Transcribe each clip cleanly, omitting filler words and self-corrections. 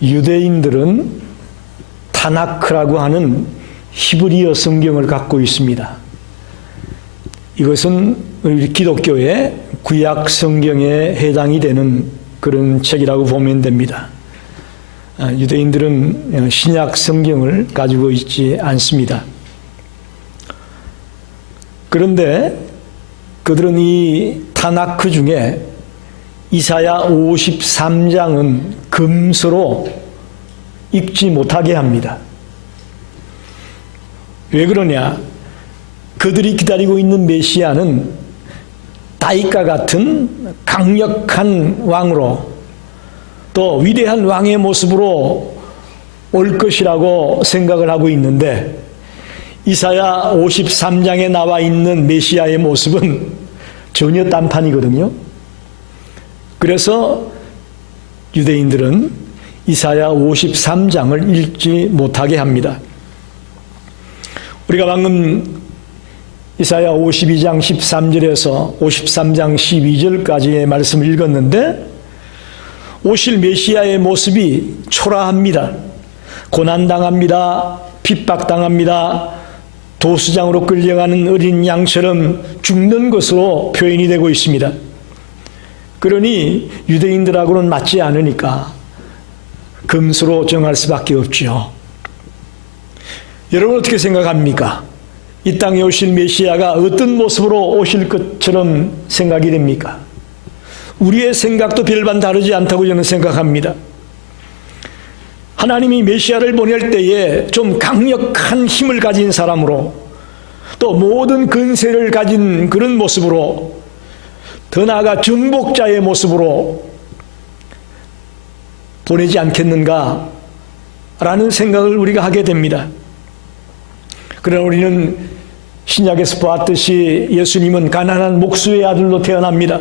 유대인들은 타나크라고 하는 히브리어 성경을 갖고 있습니다. 이것은 우리 기독교의 구약 성경에 해당이 되는 그런 책이라고 보면 됩니다. 유대인들은 신약 성경을 가지고 있지 않습니다. 그런데 그들은 이 타나크 중에 이사야 53장은 금서로 읽지 못하게 합니다. 왜 그러냐? 그들이 기다리고 있는 메시아는 다윗과 같은 강력한 왕으로 또 위대한 왕의 모습으로 올 것이라고 생각을 하고 있는데, 이사야 53장에 나와 있는 메시아의 모습은 전혀 딴판이거든요. 그래서 유대인들은 이사야 53장을 읽지 못하게 합니다. 우리가 방금 이사야 52장 13절에서 53장 12절까지의 말씀을 읽었는데, 오실 메시아의 모습이 초라합니다. 고난당합니다. 핍박당합니다. 도수장으로 끌려가는 어린 양처럼 죽는 것으로 표현이 되고 있습니다. 그러니 유대인들하고는 맞지 않으니까 금수로 정할 수밖에 없죠. 여러분 어떻게 생각합니까? 이 땅에 오실 메시아가 어떤 모습으로 오실 것처럼 생각이 됩니까? 우리의 생각도 별반 다르지 않다고 저는 생각합니다. 하나님이 메시아를 보낼 때에 좀 강력한 힘을 가진 사람으로, 또 모든 근세를 가진 그런 모습으로, 더 나아가 정복자의 모습으로 보내지 않겠는가 라는 생각을 우리가 하게 됩니다. 그러나 우리는 신약에서 보았듯이 예수님은 가난한 목수의 아들로 태어납니다.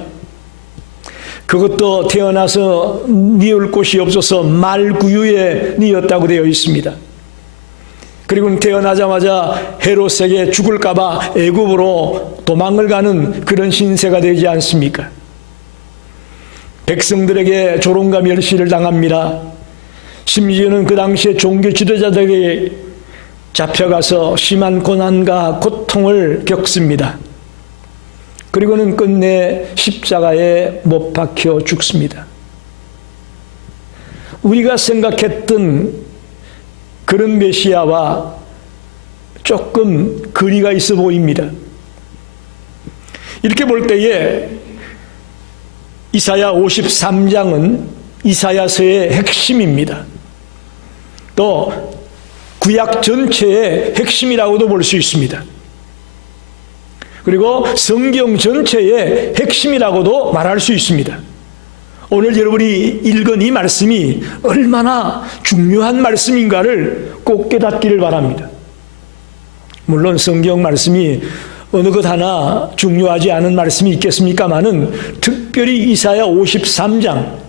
그것도 태어나서 뉘을 곳이 없어서 말구유에 뉘었다고 되어 있습니다. 그리고 태어나자마자 헤롯에게 죽을까 봐 애굽으로 도망을 가는 그런 신세가 되지 않습니까? 백성들에게 조롱과 멸시를 당합니다. 심지어는 그 당시에 종교 지도자들에게 잡혀가서 심한 고난과 고통을 겪습니다. 그리고는 끝내 십자가에 못 박혀 죽습니다. 우리가 생각했던 그런 메시아와 조금 거리가 있어 보입니다. 이렇게 볼 때에 이사야 53장은 이사야서의 핵심입니다. 또 구약 전체의 핵심이라고도 볼 수 있습니다. 그리고 성경 전체의 핵심이라고도 말할 수 있습니다. 오늘 여러분이 읽은 이 말씀이 얼마나 중요한 말씀인가를 꼭 깨닫기를 바랍니다. 물론 성경 말씀이 어느 것 하나 중요하지 않은 말씀이 있겠습니까마는 특별히 이사야 53장,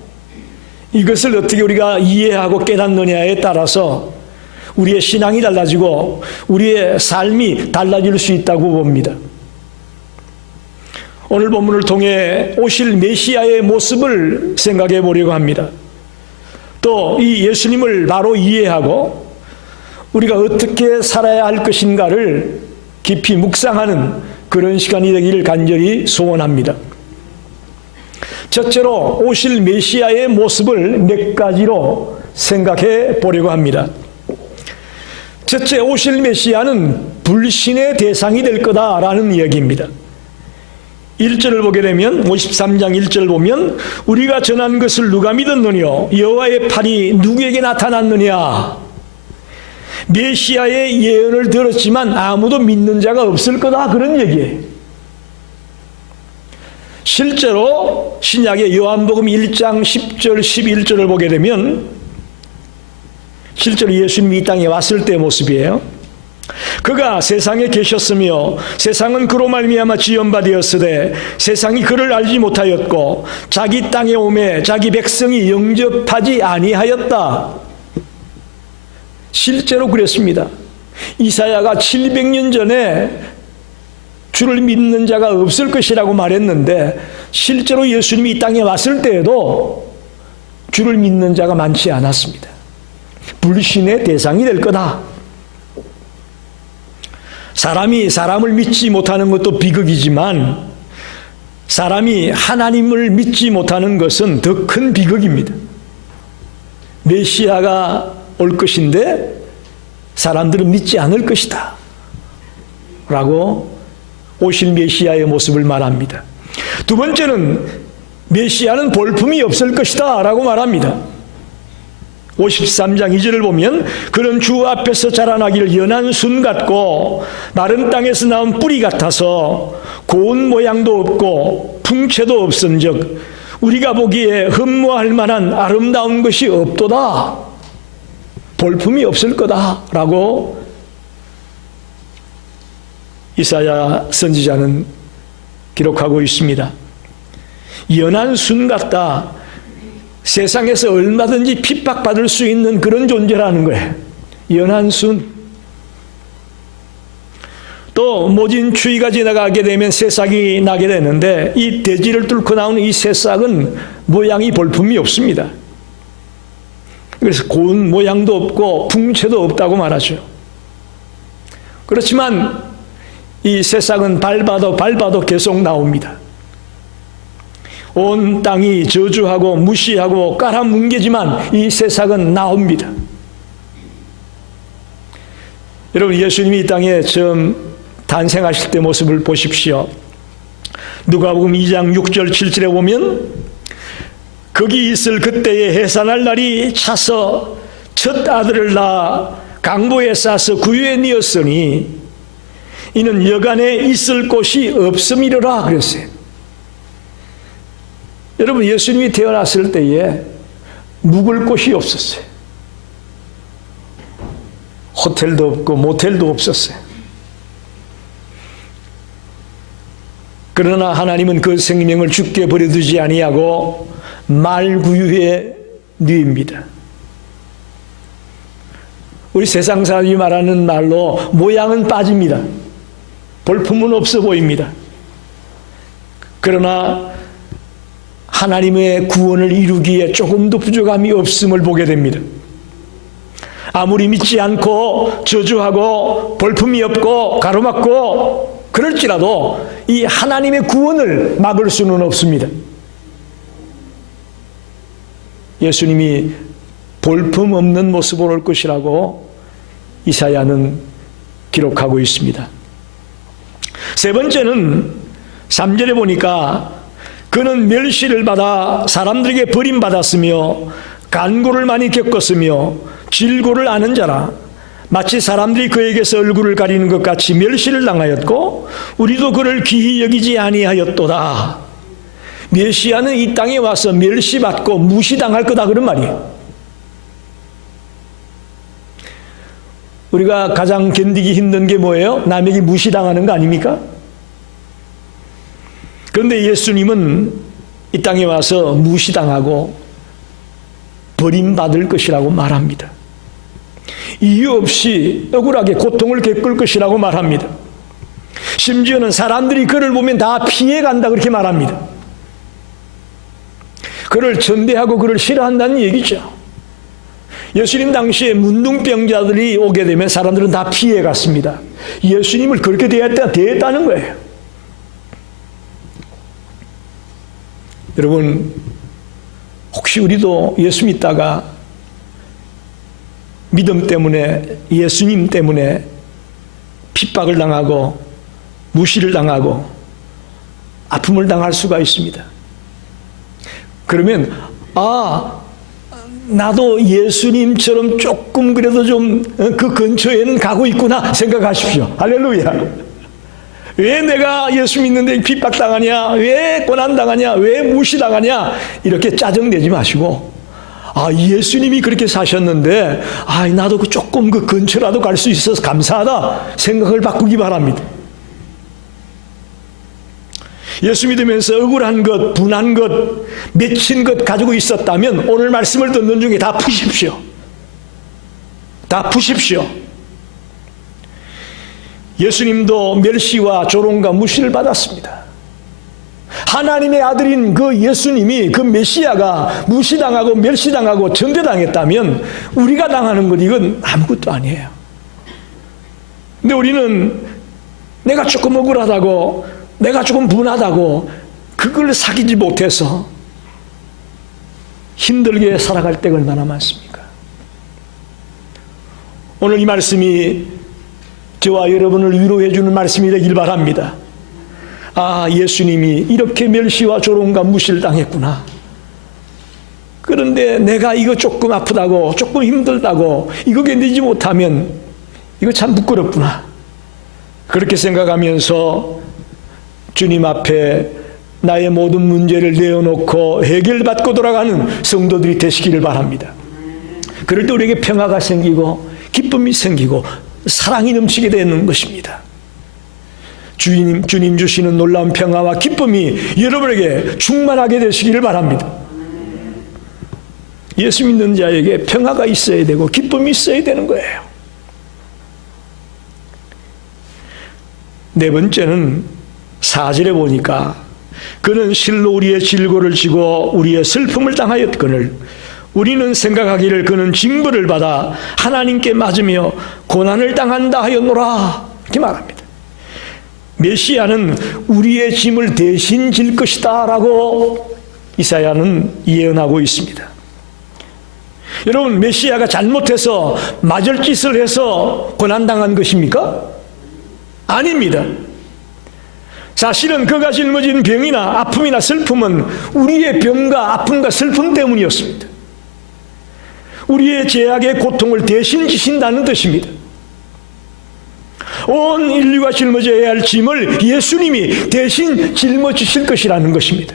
이것을 어떻게 우리가 이해하고 깨닫느냐에 따라서 우리의 신앙이 달라지고 우리의 삶이 달라질 수 있다고 봅니다. 오늘 본문을 통해 오실 메시아의 모습을 생각해 보려고 합니다. 또 이 예수님을 바로 이해하고 우리가 어떻게 살아야 할 것인가를 깊이 묵상하는 그런 시간이 되기를 간절히 소원합니다. 첫째로 오실 메시아의 모습을 몇 가지로 생각해 보려고 합니다. 첫째, 오실 메시아는 불신의 대상이 될 거다라는 이야기입니다. 1절을 보게 되면 53장 1절 보면 우리가 전한 것을 누가 믿었느냐? 여호와의 팔이 누구에게 나타났느냐? 메시아의 예언을 들었지만 아무도 믿는 자가 없을 거다, 그런 얘기예요. 실제로 신약의 요한복음 1장 10절 11절을 보게 되면 실제로 예수님이 이 땅에 왔을 때의 모습이에요. 그가 세상에 계셨으며 세상은 그로 말미암아 지은 바 되었으되 세상이 그를 알지 못하였고 자기 땅에 오매 자기 백성이 영접하지 아니하였다. 실제로 그랬습니다. 이사야가 700년 전에 주를 믿는 자가 없을 것이라고 말했는데 실제로 예수님이 이 땅에 왔을 때에도 주를 믿는 자가 많지 않았습니다. 불신의 대상이 될 거다. 사람이 사람을 믿지 못하는 것도 비극이지만 사람이 하나님을 믿지 못하는 것은 더 큰 비극입니다. 메시아가 올 것인데 사람들은 믿지 않을 것이다 라고 오실 메시아의 모습을 말합니다. 두 번째는 메시아는 볼품이 없을 것이다 라고 말합니다. 53장 2절을 보면 그는 주 앞에서 자라나기를 연한 순 같고 마른 땅에서 나온 뿌리 같아서 고운 모양도 없고 풍채도 없은즉 우리가 보기에 흠모할 만한 아름다운 것이 없도다. 볼품이 없을 거다 라고 이사야 선지자는 기록하고 있습니다. 연한 순 같다. 세상에서 얼마든지 핍박받을 수 있는 그런 존재라는 거예요. 연한 순. 또 모진 추위가 지나가게 되면 새싹이 나게 되는데 이 대지를 뚫고 나오는 이 새싹은 모양이 볼품이 없습니다. 그래서 고운 모양도 없고 풍채도 없다고 말하죠. 그렇지만 이 새싹은 밟아도 계속 나옵니다. 온 땅이 저주하고 무시하고 깔아뭉개지만 이 새싹은 나옵니다. 여러분, 예수님이 이 땅에 처음 탄생하실 때 모습을 보십시오. 누가복음 2장 6절 7절에 보면 거기 있을 그때에 해산할 날이 차서 첫 아들을 낳아 강보에 싸서 구유에 뉘었으니 이는 여간에 있을 곳이 없음이로라 그랬어요. 여러분, 예수님이 태어났을 때에 묵을 곳이 없었어요. 호텔도 없고 모텔도 없었어요. 그러나 하나님은 그 생명을 죽게 버려두지 아니하고 말구유에 뉘입니다. 우리 세상 사람이 말하는 말로 모양은 빠집니다. 볼품은 없어 보입니다. 그러나 하나님의 구원을 이루기에 조금도 부족함이 없음을 보게 됩니다. 아무리 믿지 않고 저주하고 볼품이 없고 가로막고 그럴지라도 이 하나님의 구원을 막을 수는 없습니다. 예수님이 볼품 없는 모습으로 올 것이라고 이사야는 기록하고 있습니다. 세 번째는 3절에 보니까 그는 멸시를 받아 사람들에게 버림받았으며 간고를 많이 겪었으며 질고를 아는 자라. 마치 사람들이 그에게서 얼굴을 가리는 것 같이 멸시를 당하였고 우리도 그를 귀히 여기지 아니하였도다. 메시아는 이 땅에 와서 멸시받고 무시당할 거다 그런 말이에요. 우리가 가장 견디기 힘든 게 뭐예요? 남에게 무시당하는 거 아닙니까? 그런데 예수님은 이 땅에 와서 무시당하고 버림받을 것이라고 말합니다. 이유 없이 억울하게 고통을 겪을 것이라고 말합니다. 심지어는 사람들이 그를 보면 다 피해간다 그렇게 말합니다. 그를 천대하고 그를 싫어한다는 얘기죠. 예수님 당시에 문둥병자들이 오게 되면 사람들은 다 피해갔습니다. 예수님을 그렇게 대했다는 거예요. 여러분, 혹시 우리도 예수 믿다가 믿음 때문에, 예수님 때문에 핍박을 당하고 무시를 당하고 아픔을 당할 수가 있습니다. 그러면 나도 예수님처럼 조금 그래도 좀 그 근처에는 가고 있구나 생각하십시오. 할렐루야. 왜 내가 예수 믿는데 핍박당하냐, 왜 고난당하냐, 왜 무시당하냐 이렇게 짜증내지 마시고 예수님이 그렇게 사셨는데 나도 조금 그 근처라도 갈 수 있어서 감사하다 생각을 바꾸기 바랍니다. 예수 믿으면서 억울한 것, 분한 것, 맺힌 것 가지고 있었다면 오늘 말씀을 듣는 중에 다 푸십시오. 다 푸십시오. 예수님도 멸시와 조롱과 무시를 받았습니다. 하나님의 아들인 그 예수님이, 그 메시아가 무시당하고 멸시당하고 전대당했다면 우리가 당하는 것 이건 아무것도 아니에요. 근데 우리는 내가 조금 억울하다고, 내가 조금 분하다고 그걸 사귀지 못해서 힘들게 살아갈 때가 얼마나 많습니까? 오늘 이 말씀이 저와 여러분을 위로해 주는 말씀이 되길 바랍니다. 아, 예수님이 이렇게 멸시와 조롱과 무시를 당했구나. 그런데 내가 이거 조금 아프다고, 조금 힘들다고 이거 견디지 못하면 이거 참 부끄럽구나. 그렇게 생각하면서 주님 앞에 나의 모든 문제를 내어놓고 해결받고 돌아가는 성도들이 되시기를 바랍니다. 그럴 때 우리에게 평화가 생기고 기쁨이 생기고 사랑이 넘치게 되는 것입니다. 주님 주시는 놀라운 평화와 기쁨이 여러분에게 충만하게 되시기를 바랍니다. 예수 믿는 자에게 평화가 있어야 되고 기쁨이 있어야 되는 거예요. 네 번째는 4절에 보니까 그는 실로 우리의 질고를 지고 우리의 슬픔을 당하였거늘 우리는 생각하기를 그는 징벌을 받아 하나님께 맞으며 고난을 당한다 하였노라. 이렇게 말합니다. 메시아는 우리의 짐을 대신 질 것이다 라고 이사야는 예언하고 있습니다. 여러분, 메시아가 잘못해서 맞을 짓을 해서 고난당한 것입니까? 아닙니다. 사실은 그가 짊어진 병이나 아픔이나 슬픔은 우리의 병과 아픔과 슬픔 때문이었습니다. 우리의 죄악의 고통을 대신 지신다는 뜻입니다. 온 인류가 짊어져야 할 짐을 예수님이 대신 짊어지실 것이라는 것입니다.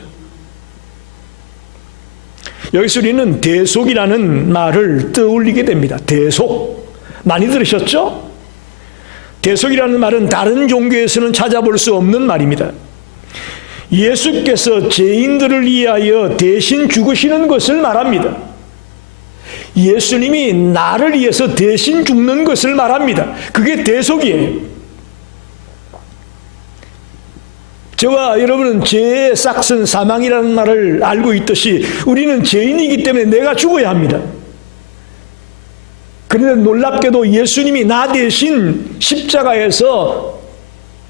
여기서 우리는 대속이라는 말을 떠올리게 됩니다. 대속. 많이 들으셨죠? 대속이라는 말은 다른 종교에서는 찾아볼 수 없는 말입니다. 예수께서 죄인들을 위하여 대신 죽으시는 것을 말합니다. 예수님이 나를 위해서 대신 죽는 것을 말합니다. 그게 대속이에요. 저와 여러분은 죄의 싹슨 사망이라는 말을 알고 있듯이 우리는 죄인이기 때문에 내가 죽어야 합니다. 그런데 놀랍게도 예수님이 나 대신 십자가에서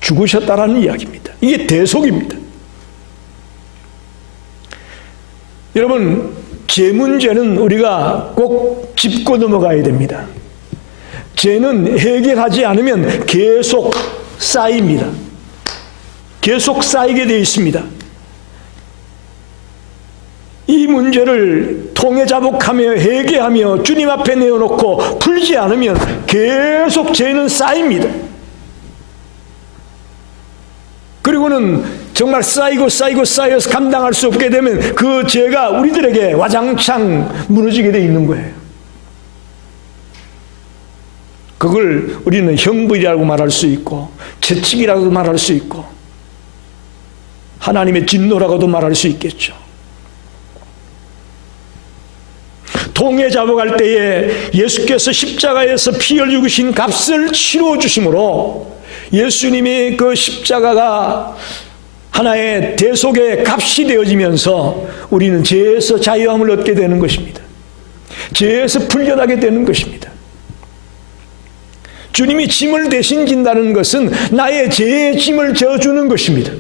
죽으셨다라는 이야기입니다. 이게 대속입니다. 여러분, 죄 문제는 우리가 꼭 짚고 넘어가야 됩니다. 죄는 해결하지 않으면 계속 쌓입니다. 계속 쌓이게 되어 있습니다. 이 문제를 통해자복하며 회개하며 주님 앞에 내어놓고 풀지 않으면 계속 죄는 쌓입니다. 그리고는 정말 쌓여서 감당할 수 없게 되면 그 죄가 우리들에게 와장창 무너지게 되어 있는 거예요. 그걸 우리는 형벌이라고 말할 수 있고 채찍이라고도 말할 수 있고 하나님의 진노라고도 말할 수 있겠죠. 통해자복할 때에 예수께서 십자가에서 피 흘리신 값을 치러 주심으로 예수님이 그 십자가가 하나의 대속의 값이 되어지면서 우리는 죄에서 자유함을 얻게 되는 것입니다. 죄에서 풀려나게 되는 것입니다. 주님이 짐을 대신 진다는 것은 나의 죄의 짐을 져주는 것입니다.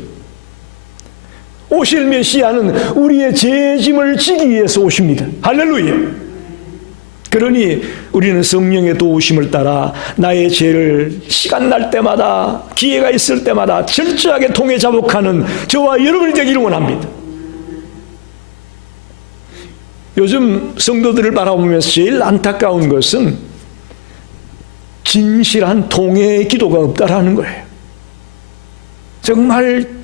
오실 메시아는 우리의 죄의 짐을 지기 위해서 오십니다. 할렐루야. 그러니 우리는 성령의 도우심을 따라 나의 죄를 시간 날 때마다 기회가 있을 때마다 철저하게 통해자복하는 저와 여러분이 되기를 원합니다. 요즘 성도들을 바라보면서 제일 안타까운 것은 진실한 통해의 기도가 없다라는 거예요. 정말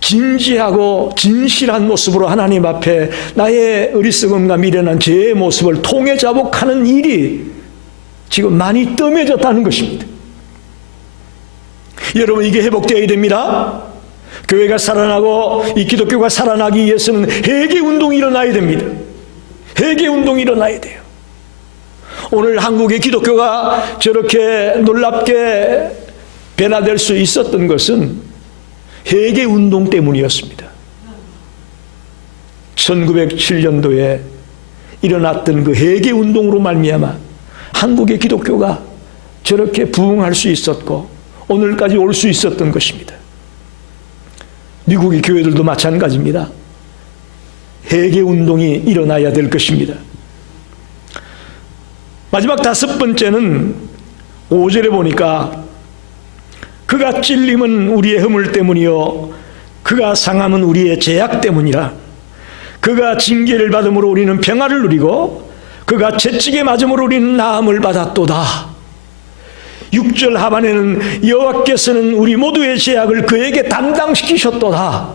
진지하고 진실한 모습으로 하나님 앞에 나의 어리석음과 미련한 죄의 모습을 통해자복하는 일이 지금 많이 뜸해졌다는 것입니다. 여러분, 이게 회복되어야 됩니다. 교회가 살아나고 이 기독교가 살아나기 위해서는 회개운동이 일어나야 됩니다. 회개운동이 일어나야 돼요. 오늘 한국의 기독교가 저렇게 놀랍게 변화될 수 있었던 것은 회개 운동 때문이었습니다. 1907년도에 일어났던 그 회개 운동으로 말미암아 한국의 기독교가 저렇게 부흥할 수 있었고 오늘까지 올 수 있었던 것입니다. 미국의 교회들도 마찬가지입니다. 회개 운동이 일어나야 될 것입니다. 마지막 다섯 번째는 5절에 보니까 그가 찔림은 우리의 허물 때문이요 그가 상함은 우리의 죄악 때문이라. 그가 징계를 받음으로 우리는 평화를 누리고 그가 채찍에 맞음으로 우리는 나음을 받았도다. 6절 하반에는 여호와께서는 우리 모두의 죄악을 그에게 담당시키셨도다.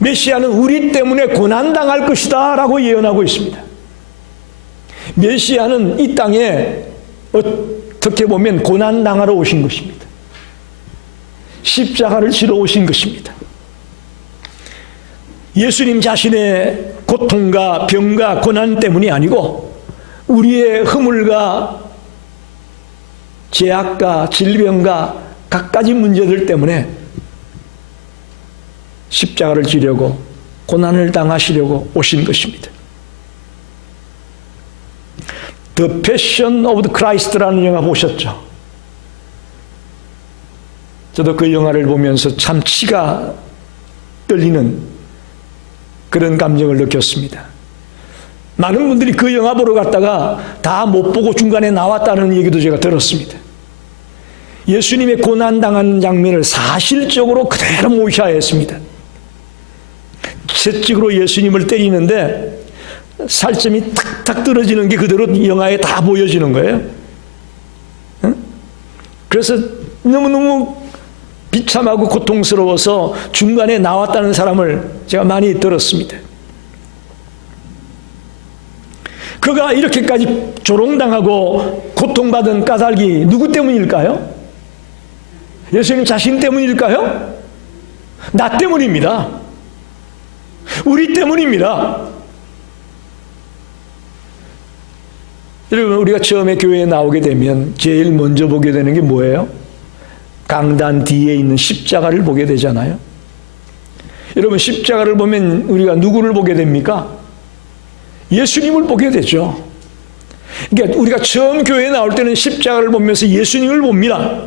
메시아는 우리 때문에 고난당할 것이다 라고 예언하고 있습니다. 메시아는 이 땅에 어떻게 보면 고난당하러 오신 것입니다. 십자가를 지러 오신 것입니다. 예수님 자신의 고통과 병과 고난 때문이 아니고 우리의 허물과 죄악과 질병과 갖가지 문제들 때문에 십자가를 지려고 고난을 당하시려고 오신 것입니다. The Passion of the Christ라는 영화 보셨죠? 저도 그 영화를 보면서 참 치가 떨리는 그런 감정을 느꼈습니다. 많은 분들이 그 영화 보러 갔다가 다 못 보고 중간에 나왔다는 얘기도 제가 들었습니다. 예수님의 고난당하는 장면을 사실적으로 그대로 모셔야했습니다. 채찍으로 예수님을 때리는데 살점이 탁탁 떨어지는 게 그대로 영화에 다 보여지는 거예요. 그래서 너무너무 비참하고 고통스러워서 중간에 나왔다는 사람을 제가 많이 들었습니다. 그가 이렇게까지 조롱당하고 고통받은 까닭이 누구 때문일까요? 예수님 자신 때문일까요? 나 때문입니다. 우리 때문입니다. 여러분, 우리가 처음에 교회에 나오게 되면 제일 먼저 보게 되는 게 뭐예요? 강단 뒤에 있는 십자가를 보게 되잖아요. 여러분, 십자가를 보면 우리가 누구를 보게 됩니까? 예수님을 보게 되죠. 그러니까 우리가 처음 교회에 나올 때는 십자가를 보면서 예수님을 봅니다.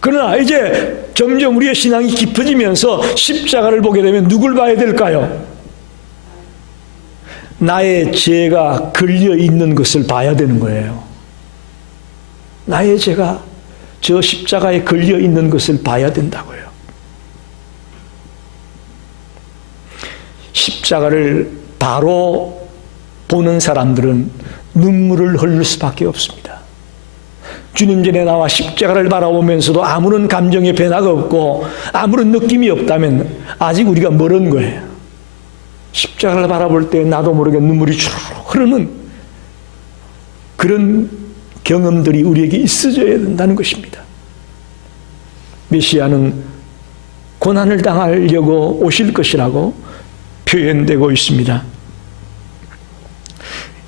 그러나 이제 점점 우리의 신앙이 깊어지면서 십자가를 보게 되면 누굴 봐야 될까요? 나의 죄가 걸려 있는 것을 봐야 되는 거예요. 나의 죄가 저 십자가에 걸려 있는 것을 봐야 된다고요. 십자가를 바로 보는 사람들은 눈물을 흘릴 수밖에 없습니다. 주님 전에 나와 십자가를 바라보면서도 아무런 감정의 변화가 없고 아무런 느낌이 없다면 아직 우리가 멀은 거예요. 십자가를 바라볼 때 나도 모르게 눈물이 주르륵 흐르는 그런 경험들이 우리에게 있어져야 된다는 것입니다. 메시아는 고난을 당하려고 오실 것이라고 표현되고 있습니다.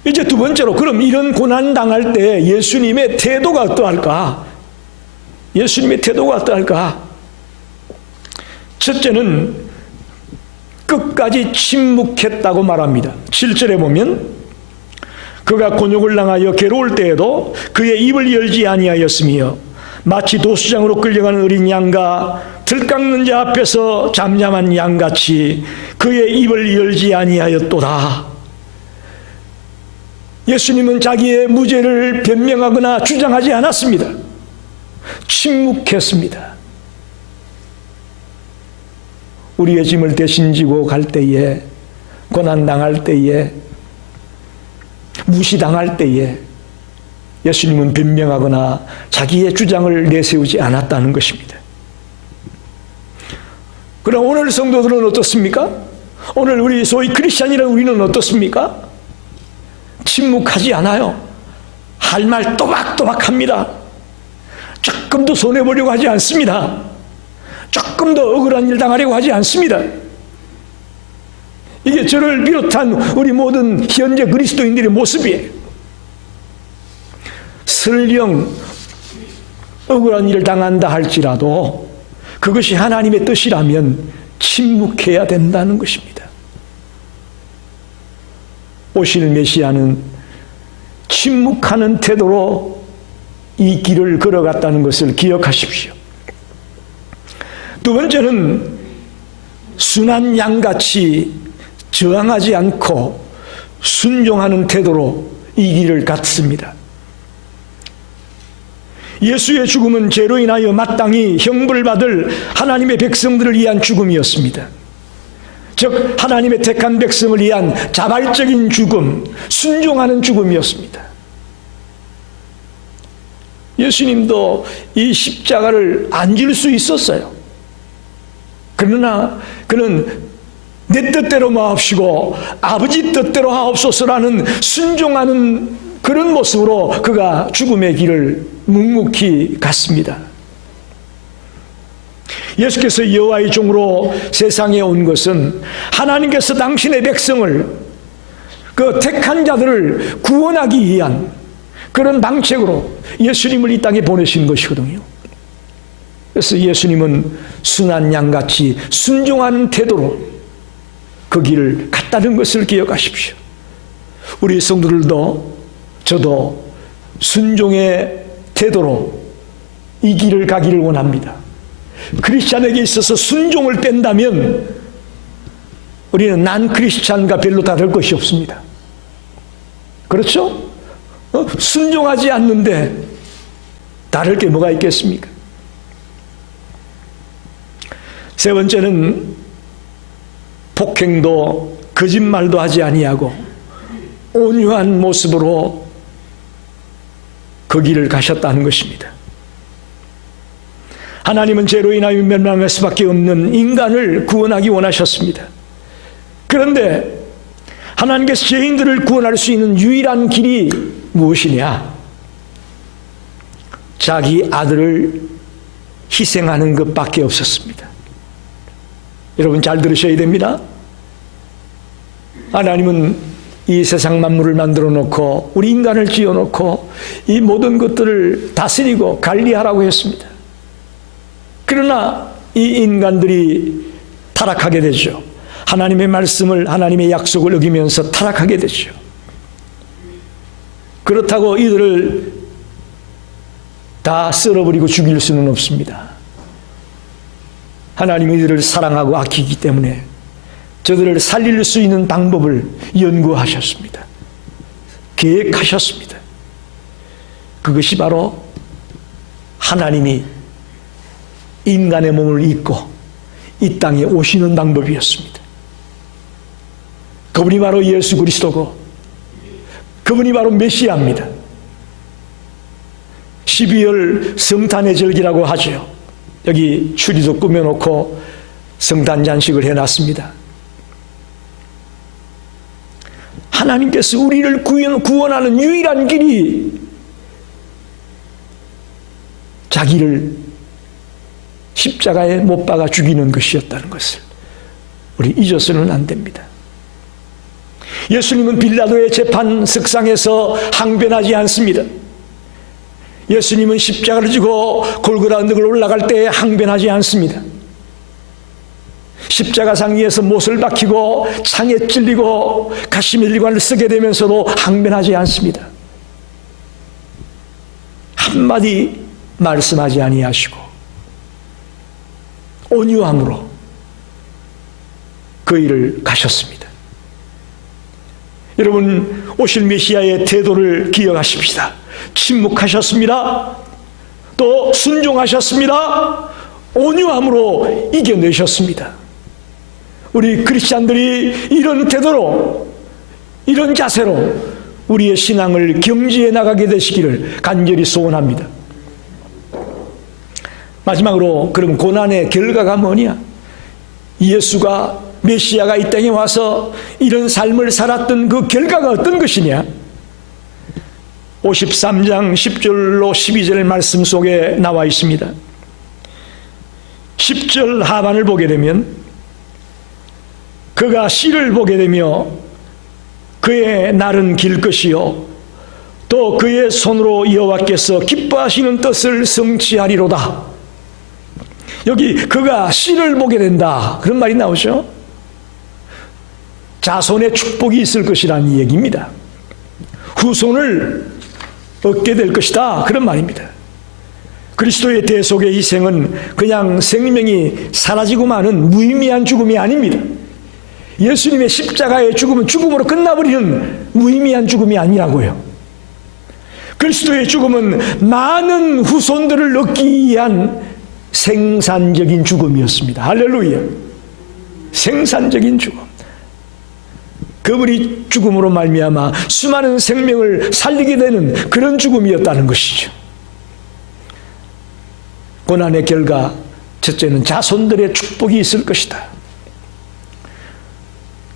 이제 두 번째로, 그럼 이런 고난 당할 때 예수님의 태도가 어떠할까? 예수님의 태도가 어떠할까? 첫째는 끝까지 침묵했다고 말합니다. 7절에 보면 그가 곤욕을 당하여 괴로울 때에도 그의 입을 열지 아니하였으며 마치 도수장으로 끌려가는 어린 양과 들 깎는 자 앞에서 잠잠한 양같이 그의 입을 열지 아니하였도다. 예수님은 자기의 무죄를 변명하거나 주장하지 않았습니다. 침묵했습니다. 우리의 짐을 대신 지고 갈 때에, 고난당할 때에, 무시당할 때에 예수님은 변명하거나 자기의 주장을 내세우지 않았다는 것입니다. 그럼 오늘 성도들은 어떻습니까? 오늘 우리 소위 크리스찬이라는 우리는 어떻습니까? 침묵하지 않아요. 할 말 또박또박 합니다. 조금도 손해보려고 하지 않습니다. 조금 더 억울한 일 당하려고 하지 않습니다. 이게 저를 비롯한 우리 모든 현재 그리스도인들의 모습이에요. 설령 억울한 일을 당한다 할지라도 그것이 하나님의 뜻이라면 침묵해야 된다는 것입니다. 오실 메시아는 침묵하는 태도로 이 길을 걸어갔다는 것을 기억하십시오. 두 번째는 순한 양같이 저항하지 않고 순종하는 태도로 이 길을 갔습니다. 예수의 죽음은 죄로 인하여 마땅히 형벌을 받을 하나님의 백성들을 위한 죽음이었습니다. 즉 하나님의 택한 백성을 위한 자발적인 죽음, 순종하는 죽음이었습니다. 예수님도 이 십자가를 안 질 수 있었어요. 그러나 그는 내 뜻대로 마옵시고 아버지 뜻대로 하옵소서라는 순종하는 그런 모습으로 그가 죽음의 길을 묵묵히 갔습니다. 예수께서 여호와의 종으로 세상에 온 것은 하나님께서 당신의 백성을, 그 택한 자들을 구원하기 위한 그런 방책으로 예수님을 이 땅에 보내신 것이거든요. 그래서 예수님은 순한 양같이 순종하는 태도로 그 길을 갔다는 것을 기억하십시오. 우리 성도들도 저도 순종의 태도로 이 길을 가기를 원합니다. 크리스찬에게 있어서 순종을 뺀다면 우리는 난 크리스찬과 별로 다를 것이 없습니다. 그렇죠? 순종하지 않는데 다를 게 뭐가 있겠습니까? 세 번째는 폭행도 거짓말도 하지 아니하고 온유한 모습으로 그 길을 가셨다는 것입니다. 하나님은 죄로 인하여 멸망할 수밖에 없는 인간을 구원하기 원하셨습니다. 그런데 하나님께서 죄인들을 구원할 수 있는 유일한 길이 무엇이냐? 자기 아들을 희생하는 것밖에 없었습니다. 여러분 잘 들으셔야 됩니다. 하나님은 이 세상 만물을 만들어 놓고 우리 인간을 지어 놓고 이 모든 것들을 다스리고 관리하라고 했습니다. 그러나 이 인간들이 타락하게 되죠. 하나님의 말씀을, 하나님의 약속을 어기면서 타락하게 되죠. 그렇다고 이들을 다 썰어버리고 죽일 수는 없습니다. 하나님은 이들을 사랑하고 아끼기 때문에 저들을 살릴 수 있는 방법을 연구하셨습니다. 계획하셨습니다. 그것이 바로 하나님이 인간의 몸을 입고 이 땅에 오시는 방법이었습니다. 그분이 바로 예수 그리스도고 그분이 바로 메시아입니다. 12월 성탄의 절기라고 하죠. 여기 추리도 꾸며놓고 성탄 잔식을 해놨습니다. 하나님께서 우리를 구원하는 유일한 길이 자기를 십자가에 못 박아 죽이는 것이었다는 것을 우리 잊어서는 안 됩니다. 예수님은 빌라도의 재판 석상에서 항변하지 않습니다. 예수님은 십자가를 지고 골고다 언덕을 올라갈 때 항변하지 않습니다. 십자가상 위에서 못을 박히고 창에 찔리고 가시밀리관을 쓰게 되면서도 항변하지 않습니다. 한마디 말씀하지 아니하시고 온유함으로 그 일을 가셨습니다. 여러분 오실 메시아의 태도를 기억하십시다. 침묵하셨습니다. 또 순종하셨습니다. 온유함으로 이겨내셨습니다. 우리 크리스찬들이 이런 태도로, 이런 자세로 우리의 신앙을 경지해 나가게 되시기를 간절히 소원합니다. 마지막으로 그럼 고난의 결과가 뭐냐? 예수가 메시아가 이 땅에 와서 이런 삶을 살았던 그 결과가 어떤 것이냐? 53장 10절로 12절 말씀 속에 나와 있습니다. 10절 하반을 보게 되면 그가 씨를 보게 되며 그의 날은 길 것이요 또 그의 손으로 여호와께서 기뻐하시는 뜻을 성취하리로다. 여기 그가 씨를 보게 된다, 그런 말이 나오죠. 자손의 축복이 있을 것이라는 이 얘기입니다. 후손을 얻게 될 것이다, 그런 말입니다. 그리스도의 대속의 희생은 그냥 생명이 사라지고 마는 무의미한 죽음이 아닙니다. 예수님의 십자가의 죽음은 죽음으로 끝나버리는 무의미한 죽음이 아니라고요. 그리스도의 죽음은 많은 후손들을 얻기 위한 생산적인 죽음이었습니다. 할렐루야. 생산적인 죽음. 그분이 죽음으로 말미암아 수많은 생명을 살리게 되는 그런 죽음이었다는 것이죠. 고난의 결과, 첫째는 자손들의 축복이 있을 것이다.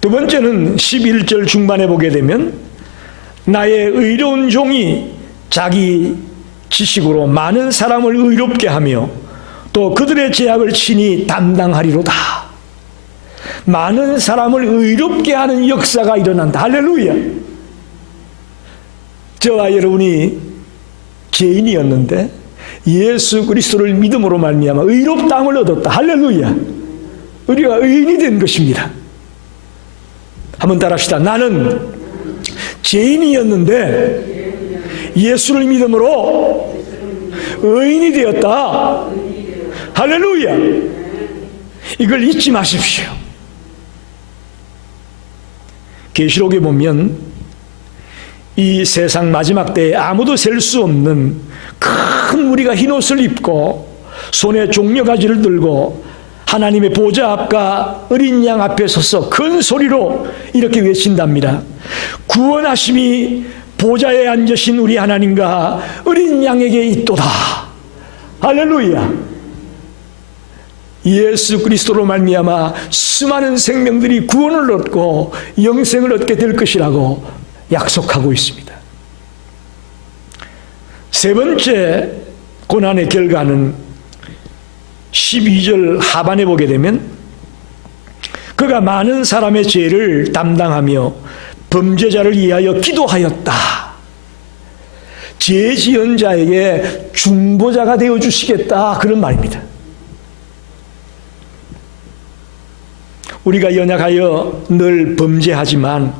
두 번째는 11절 중반에 보게 되면 나의 의로운 종이 자기 지식으로 많은 사람을 의롭게 하며 또 그들의 죄악을 친히 담당하리로다. 많은 사람을 의롭게 하는 역사가 일어난다. 할렐루야. 저와 여러분이 죄인이었는데 예수 그리스도를 믿음으로 말미암아 의롭다함을 얻었다. 할렐루야. 우리가 의인이 된 것입니다. 한번 따라합시다. 나는 죄인이었는데 예수를 믿음으로 의인이 되었다. 할렐루야. 이걸 잊지 마십시오. 계시록에 보면 이 세상 마지막 때에 아무도 셀 수 없는 큰 무리가 흰옷을 입고 손에 종려가지를 들고 하나님의 보좌 앞과 어린 양 앞에 서서 큰 소리로 이렇게 외친답니다. 구원하심이 보좌에 앉으신 우리 하나님과 어린 양에게 있도다. 할렐루야. 예수 그리스도로 말미암아 수많은 생명들이 구원을 얻고 영생을 얻게 될 것이라고 약속하고 있습니다. 세 번째 고난의 결과는 12절 하반에 보게 되면 그가 많은 사람의 죄를 담당하며 범죄자를 위하여 기도하였다. 죄 지은 자에게 중보자가 되어주시겠다, 그런 말입니다. 우리가 연약하여 늘 범죄하지만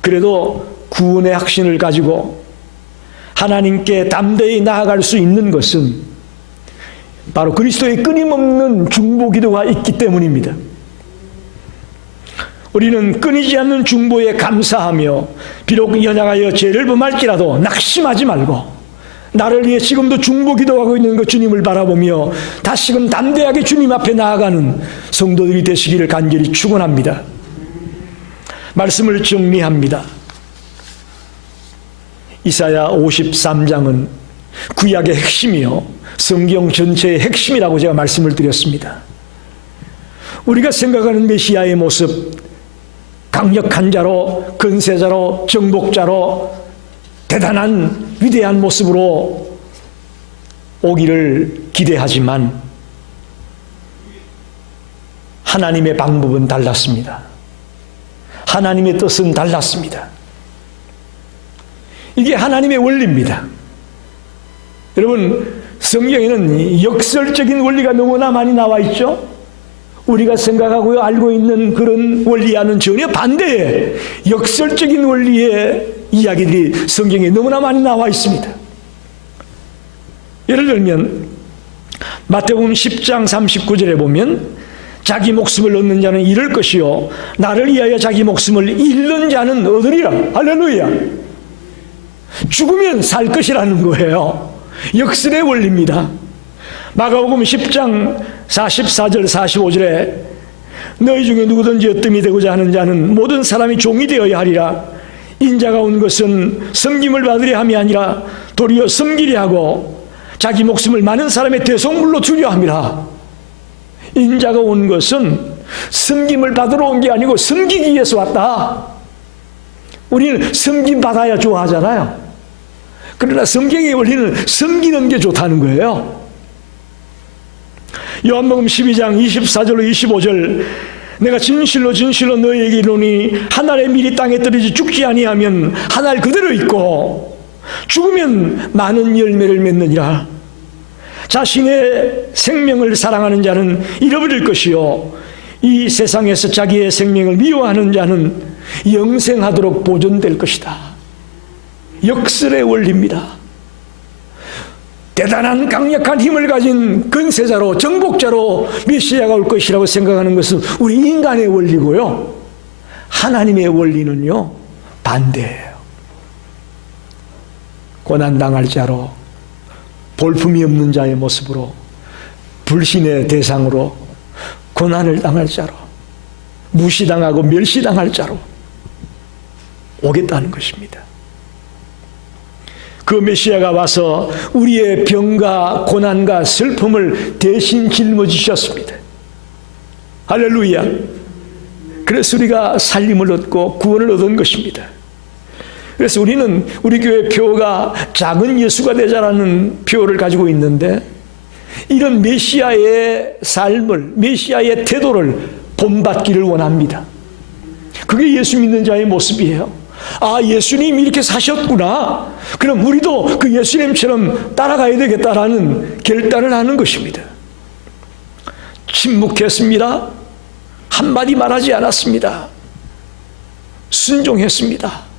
그래도 구원의 확신을 가지고 하나님께 담대히 나아갈 수 있는 것은 바로 그리스도의 끊임없는 중보 기도가 있기 때문입니다. 우리는 끊이지 않는 중보에 감사하며 비록 연약하여 죄를 범할지라도 낙심하지 말고 나를 위해 지금도 중보 기도하고 있는 그 주님을 바라보며 다시금 담대하게 주님 앞에 나아가는 성도들이 되시기를 간절히 축원합니다. 말씀을 정리합니다. 이사야 53장은 구약의 핵심이요 성경 전체의 핵심이라고 제가 말씀을 드렸습니다. 우리가 생각하는 메시아의 모습, 강력한 자로, 근세자로, 정복자로 대단한 위대한 모습으로 오기를 기대하지만 하나님의 방법은 달랐습니다. 하나님의 뜻은 달랐습니다. 이게 하나님의 원리입니다. 여러분, 성경에는 역설적인 원리가 너무나 많이 나와 있죠? 우리가 생각하고 알고 있는 그런 원리와는 전혀 반대의 역설적인 원리의 이야기들이 성경에 너무나 많이 나와 있습니다. 예를 들면 마태복음 10장 39절에 보면 자기 목숨을 얻는 자는 잃을 것이요 나를 위하여 자기 목숨을 잃는 자는 얻으리라. 할렐루야. 죽으면 살 것이라는 거예요. 역설의 원리입니다. 마가복음 10장 44절 45절에 너희 중에 누구든지 으뜸이 되고자 하는 자는 모든 사람이 종이 되어야 하리라. 인자가 온 것은 섬김을 받으려 함이 아니라 도리어 섬기려 하고 자기 목숨을 많은 사람의 대속물로 주려 함이라. 인자가 온 것은 섬김을 받으러 온 게 아니고 섬기기 위해서 왔다. 우리는 섬김 받아야 좋아하잖아요. 그러나 성경의 원리는 섬기는 게 좋다는 거예요. 요한복음 12장 24절로 25절 내가 진실로 진실로 너희에게 이르노니 한 알의 밀이 땅에 떨어지 죽지 아니하면 한 알 그대로 있고 죽으면 많은 열매를 맺느니라. 자신의 생명을 사랑하는 자는 잃어버릴 것이요 이 세상에서 자기의 생명을 미워하는 자는 영생하도록 보존될 것이다. 역설의 원리입니다. 대단한 강력한 힘을 가진 근세자로 정복자로 메시아가 올 것이라고 생각하는 것은 우리 인간의 원리고요. 하나님의 원리는요 반대예요. 고난당할 자로, 볼품이 없는 자의 모습으로, 불신의 대상으로, 고난을 당할 자로, 무시당하고 멸시당할 자로 오겠다는 것입니다. 그 메시아가 와서 우리의 병과 고난과 슬픔을 대신 짊어지셨습니다. 할렐루야. 그래서 우리가 살림을 얻고 구원을 얻은 것입니다. 그래서 우리는 우리 교회 표가 작은 예수가 되자라는 표를 가지고 있는데 이런 메시아의 삶을, 메시아의 태도를 본받기를 원합니다. 그게 예수 믿는 자의 모습이에요. 아, 예수님이 이렇게 사셨구나. 그럼 우리도 그 예수님처럼 따라가야 되겠다라는 결단을 하는 것입니다. 침묵했습니다. 한마디 말하지 않았습니다. 순종했습니다.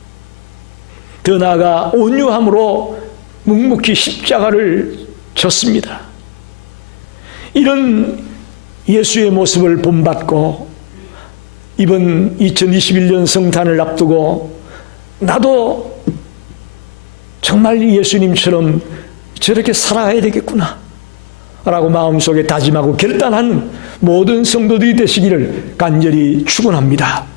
더 나아가 온유함으로 묵묵히 십자가를 졌습니다. 이런 예수의 모습을 본받고 이번 2021년 성탄을 앞두고 나도 정말 예수님처럼 저렇게 살아야 되겠구나 라고 마음속에 다짐하고 결단하는 모든 성도들이 되시기를 간절히 축원합니다.